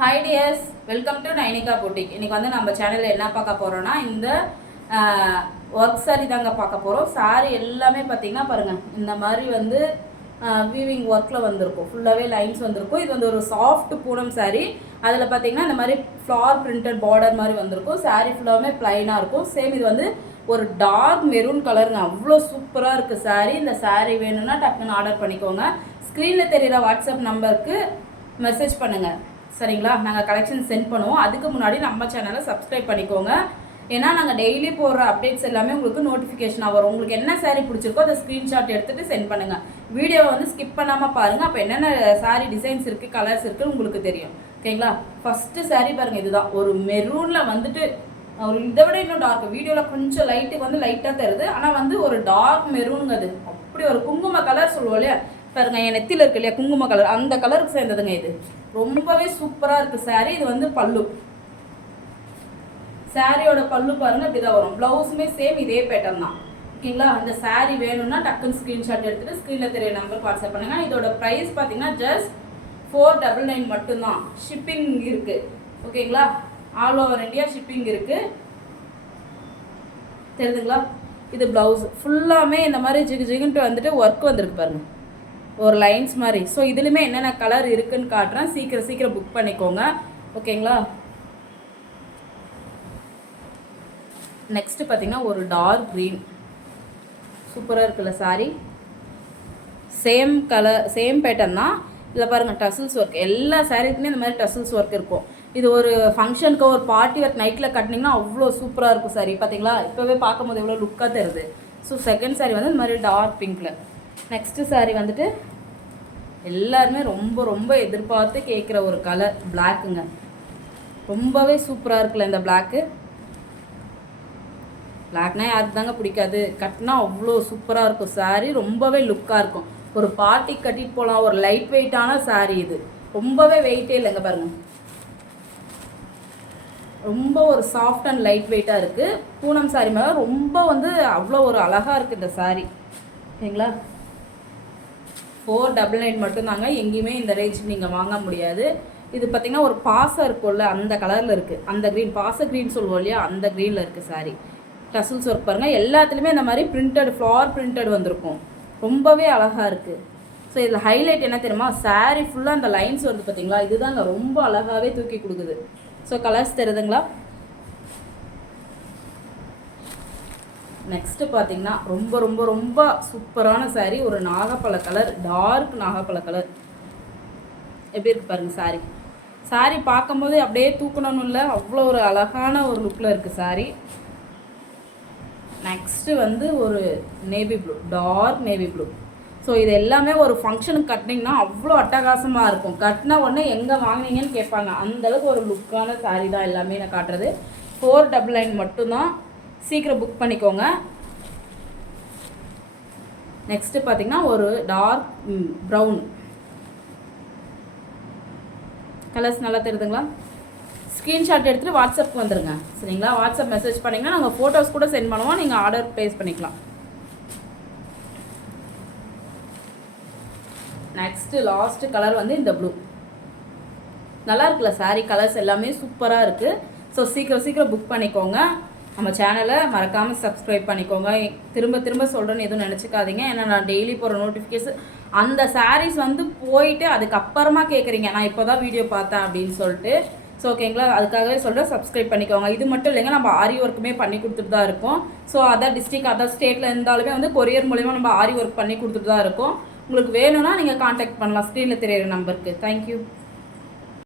Hi dears, welcome to Nainika boutique. இன்றைக்கி வந்து நம்ம சேனலில் என்ன பார்க்க போகிறோன்னா, இந்த ஒர்க் சாரி தாங்க பார்க்க போகிறோம். சாரி எல்லாமே பார்த்திங்கன்னா பாருங்கள், இந்த மாதிரி வந்து வீவிங் ஒர்க்கில் வந்திருக்கும். ஃபுல்லாகவே லைன்ஸ் வந்திருக்கும். இது வந்து ஒரு சாஃப்ட் பூனம் சாரீ. அதில் பார்த்திங்கன்னா இந்த மாதிரி ஃப்ளார் பிரிண்டட் பார்டர் மாதிரி வந்திருக்கும். சாரீ ஃபுல்லாகவே ப்ளைனாக இருக்கும். சேம் இது வந்து ஒரு டார்க் மெரூன் கலருங்க. அவ்வளோ சூப்பராக இருக்குது சாரீ. இந்த சாரீ வேணும்னா டக்குன்னு ஆர்டர் பண்ணிக்கோங்க. ஸ்க்ரீனில் தெரிகிற வாட்ஸ்அப் நம்பருக்கு மெசேஜ் பண்ணுங்கள், சரிங்களா? நாங்கள் கலெக்ஷன் சென்ட் பண்ணுவோம். அதுக்கு முன்னாடி நம்ம சேனலை சப்ஸ்கிரைப் பண்ணிக்கோங்க. ஏன்னா நாங்கள் டெய்லி போடுற அப்டேட்ஸ் எல்லாமே உங்களுக்கு நோட்டிஃபிகேஷனாக வரும். உங்களுக்கு என்ன சாரீ பிடிச்சிருக்கோ அதை ஸ்க்ரீன்ஷாட் எடுத்துகிட்டு சென்ட் பண்ணுங்கள். வீடியோவை வந்து ஸ்கிப் பண்ணாமல் பாருங்கள். அப்போ என்னென்ன சாரீ டிசைன்ஸ் இருக்குது, கலர்ஸ் இருக்குதுன்னு உங்களுக்கு தெரியும். ஓகேங்களா? ஃபஸ்ட்டு சாரீ பாருங்கள், இதுதான் ஒரு மெரூனில் வந்துட்டு ஒரு இதை விட இன்னும் டார்க். வீடியோவில் கொஞ்சம் லைட்டுக்கு வந்து லைட்டாக தருது, ஆனால் வந்து ஒரு டார்க் மெரூனுங்க. அது அப்படி ஒரு குங்கும கலர் சொல்லுவோம் இல்லையா? பாருங்க, என் நெத்தியில் இருக்கு இல்லையா குங்கும கலர், அந்த கலருக்கு சேர்ந்ததுங்க. இது ரொம்பவே சூப்பராக இருக்குது சாரீ. இது வந்து பல்லு. சாரியோட பல்லு பாருங்க, இப்படிதான் வரும். ப்ளவுஸுமே சேம் இதே பேட்டர்ன் தான். ஓகேங்களா? அந்த சாரீ வேணும்னா டக்குன்னு ஸ்க்ரீன்ஷாட் எடுத்துகிட்டு ஸ்க்ரீனில் தெரிய நம்பருக்கு வாட்ஸ்அப் பண்ணுங்க. இதோட ப்ரைஸ் பார்த்தீங்கன்னா ஜஸ்ட் 499 மட்டும்தான். ஷிப்பிங் இருக்குது. ஓகேங்களா? ஆல் ஓவர் இந்தியா ஷிப்பிங் இருக்குது. தெரியுதுங்களா? இது ப்ளவுஸ் ஃபுல்லாமே இந்த மாதிரி ஜிகு ஜிகுன்ட்டு வந்துட்டு ஒர்க் வந்திருக்கு பாருங்கள், ஒரு லைன்ஸ் மாதிரி. ஸோ இதுலேயுமே என்னென்ன கலர் இருக்குதுன்னு காட்டுறேன். சீக்கிரம் புக் பண்ணிக்கோங்க. ஓகேங்களா? நெக்ஸ்ட்டு பார்த்தீங்கன்னா ஒரு டார்க் க்ரீன் சூப்பராக இருக்குல்ல sari. Same colour same pattern தான். இதில் பாருங்கள் டசில்ஸ் ஒர்க். எல்லா சாரீக்குமே இந்த மாதிரி டசில்ஸ் ஒர்க் இருக்கும். இது ஒரு ஃபங்க்ஷனுக்கு ஒரு பார்ட்டி ஒர்க் நைட்டில் கட்டினீங்கன்னா அவ்வளோ சூப்பராக இருக்கும் சாரீ. பார்த்தீங்களா? இப்போவே பார்க்கும்போது எவ்வளோ லுக்காக தருது. ஸோ செகண்ட் சாரீ வந்து இந்த மாதிரி டார்க் பிங்க்கில். நெக்ஸ்ட்டு சாரீ வந்துட்டு எல்லாருமே ரொம்ப ரொம்ப எதிர்பார்த்து கேட்குற ஒரு கலர் பிளாக்குங்க. ரொம்பவே சூப்பராக இருக்குல்ல இந்த பிளாக்கு. பிளாக்னா யாருக்கு தாங்க பிடிக்காது? கட்டினா அவ்வளோ சூப்பராக இருக்கும் சாரீ. ரொம்பவே லுக்காக இருக்கும். ஒரு பார்ட்டி கட்டிட்டு போகலாம். ஒரு லைட் வெயிட்டான சாரீ. இது ரொம்பவே வெயிட்டே இல்லைங்க பாருங்கள். ரொம்ப ஒரு சாஃப்ட் அண்ட் லைட் வெயிட்டாக இருக்குது. பூனம் சாரீ மேலே ரொம்ப வந்து அவ்வளோ ஒரு அழகாக இருக்குது இந்த சாரீ. ஓகேங்களா? 499 மட்டும்தாங்க. எங்கேயுமே இந்த ரேஞ்சுக்கு நீங்கள் வாங்க முடியாது. இது பார்த்திங்கன்னா ஒரு பாசம் இருக்கும்ல, அந்த கலரில் இருக்குது. அந்த க்ரீன், பாச க்ரீன் சொல்லுவோம் இல்லையா, அந்த க்ரீனில் இருக்குது சாரீ. டசில்ஸ் ஒர்க் பாருங்கள். எல்லாத்துலேயுமே இந்த மாதிரி பிரிண்டட் ஃப்ளார் பிரிண்டட் வந்திருக்கும். ரொம்பவே அழகாக இருக்குது. ஸோ இதில் ஹைலைட் என்ன தெரியுமா? சாரீ ஃபுல்லாக அந்த லைன்ஸ் வருது பார்த்தீங்களா? இதுதாங்க ரொம்ப அழகாகவே தூக்கி கொடுக்குது. ஸோ கலர்ஸ் தெரியுதுங்களா? நெக்ஸ்ட்டு பார்த்தீங்கன்னா ரொம்ப ரொம்ப ரொம்ப சூப்பரான சாரீ. ஒரு நாகப்பழ கலர், டார்க் நாகப்பழ கலர். எப்படி இருக்கு பாருங்கள் சாரீ. சாரீ பார்க்கும்போது அப்படியே தூக்கணும்னு இல்லை, அவ்வளோ ஒரு அழகான ஒரு லுக்கில் இருக்குது சாரீ. நெக்ஸ்ட்டு வந்து ஒரு navy blue, dark navy blue. So இது எல்லாமே ஒரு ஃபங்க்ஷனுக்கு கட்டினீங்கன்னா அவ்வளோ அட்டகாசமாக இருக்கும். கட்டினா உடனே எங்கே வாங்கினீங்கன்னு கேட்பாங்க. அந்தளவுக்கு ஒரு லுக்கான சாரீ தான் எல்லாமே நான் காட்டுறது. 499 மட்டும்தான். சீக்கிரம் புக் பண்ணிக்கோங்க. நெக்ஸ்ட்டு பார்த்தீங்கன்னா ஒரு டார்க் ப்ரௌன் கலர்ஸ். நல்லா தெரியுதுங்களா? ஸ்க்ரீன்ஷாட் எடுத்துகிட்டு வாட்ஸ்அப்புக்கு வந்துடுங்க, சரிங்களா? வாட்ஸ்அப் மெசேஜ் பண்ணிங்கன்னா நாங்கள் ஃபோட்டோஸ் கூட சென்ட் பண்ணுவோம். நீங்கள் ஆர்டர் ப்ளேஸ் பண்ணிக்கலாம். நெக்ஸ்ட்டு லாஸ்ட்டு கலர் வந்து இந்த ப்ளூ. நல்லா இருக்குல்ல சாரீ? கலர்ஸ் எல்லாமே சூப்பராக இருக்குது. ஸோ சீக்கிரம் புக் பண்ணிக்கோங்க. நம்ம சேனலை மறக்காமல் சப்ஸ்கிரைப் பண்ணிக்கோங்க. திரும்ப சொல்கிறேன்னு எதுவும் நினச்சிக்காதீங்க. ஏன்னா நான் டெய்லி போகிற நோட்டிஃபிகேஷன் அந்த சாரீஸ் வந்து போயிட்டு அதுக்கப்புறமா கேட்குறீங்க, நான் இப்போ தான் வீடியோ பார்த்தேன் அப்படின்னு சொல்லிட்டு. ஸோ ஓகேங்களா? அதுக்காகவே சொல்கிறேன், சப்ஸ்கிரைப் பண்ணிக்கோங்க. இது மட்டும் இல்லைங்க, நம்ம ஆரி ஒர்க்குமே பண்ணி கொடுத்துட்டு தான் இருக்கோம். ஸோ அதர் டிஸ்ட்ரிக் அதர் ஸ்டேட்டில் இருந்தாலுமே வந்து கொரியர் மூலிமா நம்ம ஆரி ஒர்க் பண்ணி கொடுத்துட்டு தான் இருக்கோம். உங்களுக்கு வேணும்னா நீங்கள் காண்டாக்ட் பண்ணலாம் ஸ்க்ரீனில் தெரியிற நம்பருக்கு. தேங்க்யூ.